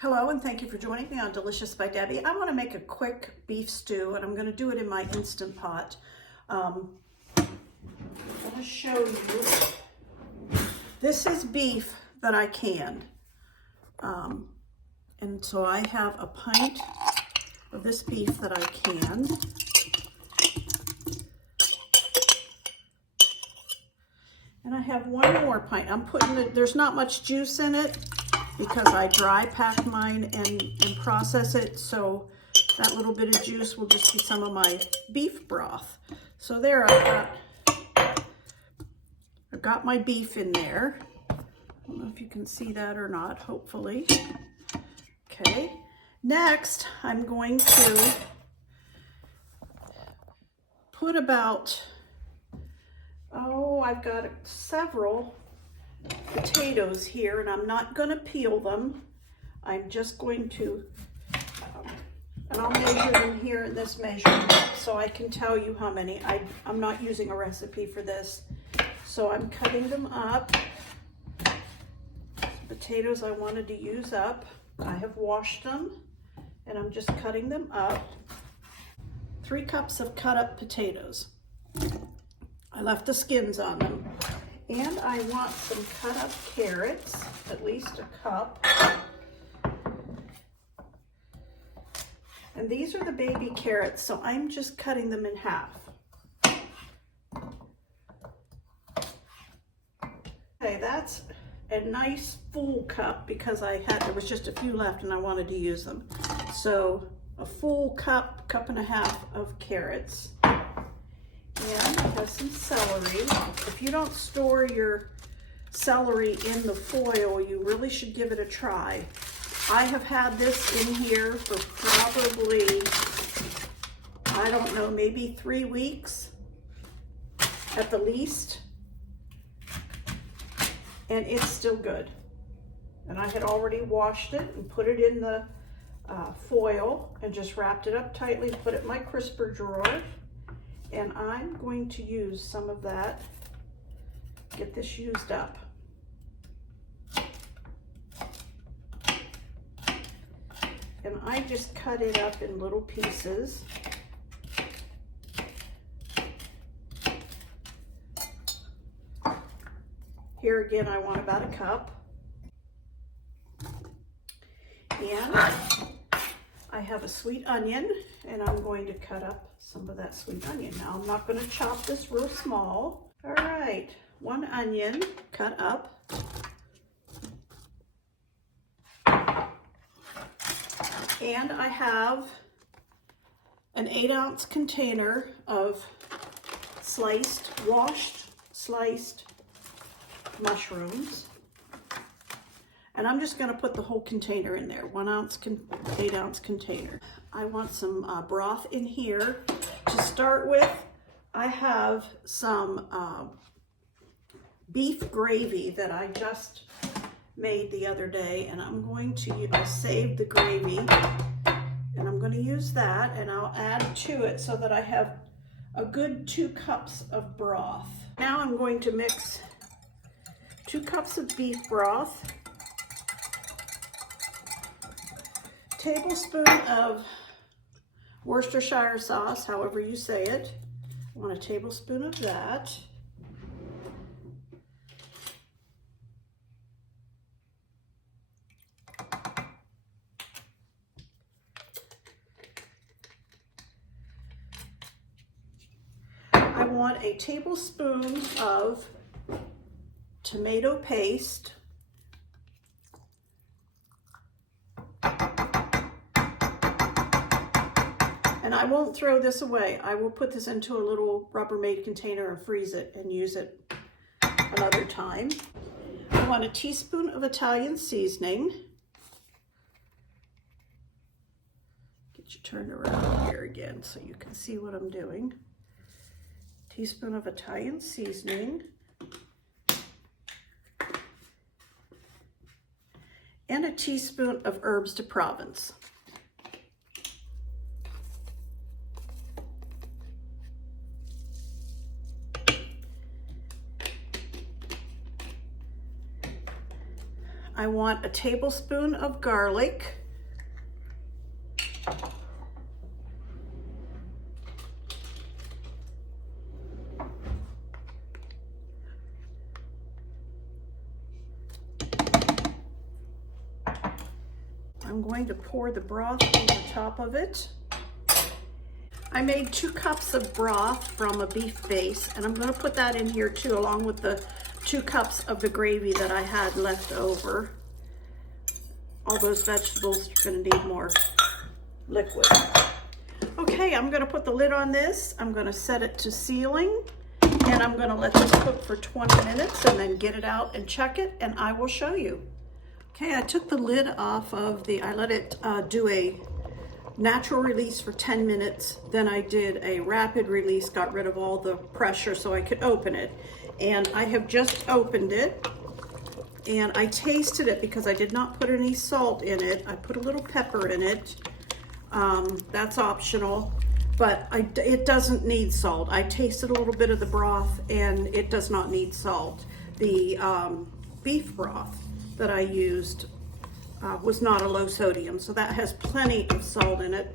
Hello and thank you for joining me on Delicious by Debbie. I want to make a quick beef stew and I'm going to do it in my Instant Pot. I'm going to show you. This is beef that I canned. And so I have a pint of this beef that I canned. And I have one more pint. I'm putting there's not much juice in it, because I dry pack mine and process it, so that little bit of juice will just be some of my beef broth. So there, I've got my beef in there. I don't know if you can see that or not, hopefully. Okay, next I'm going to put about, I've got several potatoes here, and I'm not going to peel them. I'm just going to, and I'll measure them here in this measuring cup so I can tell you how many. I'm not using a recipe for this, so I'm cutting them up. Potatoes I wanted to use up. I have washed them, and I'm just cutting them up. 3 cups of cut up potatoes. I left the skins on them. And I want some cut up carrots, at least a cup. And these are the baby carrots, so I'm just cutting them in half. Okay, that's a nice full cup because there was just a few left and I wanted to use them. So a full cup, cup and a half of carrots. And I have some celery. If you don't store your celery in the foil, you really should give it a try. I have had this in here for probably, I don't know, maybe 3 weeks at the least. And it's still good. And I had already washed it and put it in the foil and just wrapped it up tightly, put it in my crisper drawer. And I'm going to use some of that, get this used up. And I just cut it up in little pieces. Here again, I want about a cup. And I have a sweet onion, and I'm going to cut up some of that sweet onion. Now, I'm not going to chop this real small. All right, 1 onion cut up. And I have an 8-ounce container of washed, sliced mushrooms. And I'm just going to put the whole container in there, 8-ounce container. I want some broth in here. To start with, I have some beef gravy that I just made the other day, and I'm going to, I saved the gravy, and I'm going to use that, and I'll add to it so that I have a good 2 cups of broth. Now I'm going to mix 2 cups of beef broth, tablespoon of Worcestershire sauce, however you say it. I want a tablespoon of that. I want a tablespoon of tomato paste. And I won't throw this away. I will put this into a little Rubbermaid container and freeze it and use it another time. I want a teaspoon of Italian seasoning. Get you turned around here again so you can see what I'm doing. Teaspoon of Italian seasoning. And a teaspoon of herbs de Provence. I want a tablespoon of garlic. I'm going to pour the broth over top of it. I made 2 cups of broth from a beef base, and I'm going to put that in here too, along with the 2 cups of the gravy that I had left over. All those vegetables are going to need more liquid. Okay, I'm going to put the lid on this. I'm going to set it to sealing, and I'm going to let this cook for 20 minutes and then get it out and check it, and I will show you. Okay, I took the lid off of I let it do a natural release for 10 minutes. Then I did a rapid release, got rid of all the pressure so I could open it. And I have just opened it, and I tasted it because I did not put any salt in it. I put a little pepper in it. That's optional, but it doesn't need salt. I tasted a little bit of the broth, and it does not need salt. The beef broth that I used was not a low sodium, so that has plenty of salt in it.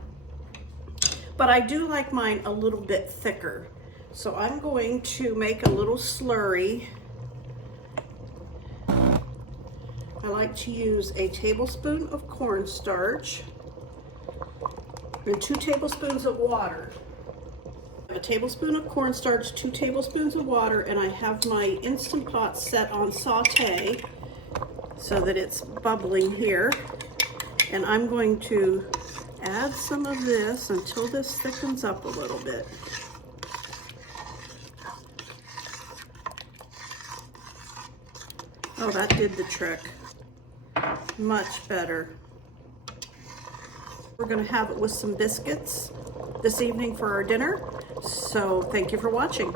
But I do like mine a little bit thicker. So I'm going to make a little slurry. I like to use a tablespoon of cornstarch and 2 tablespoons of water. I have a tablespoon of cornstarch, 2 tablespoons of water, and I have my Instant Pot set on saute so that it's bubbling here. And I'm going to add some of this until this thickens up a little bit. Oh, that did the trick. Much better. We're going to have it with some biscuits this evening for our dinner. So thank you for watching.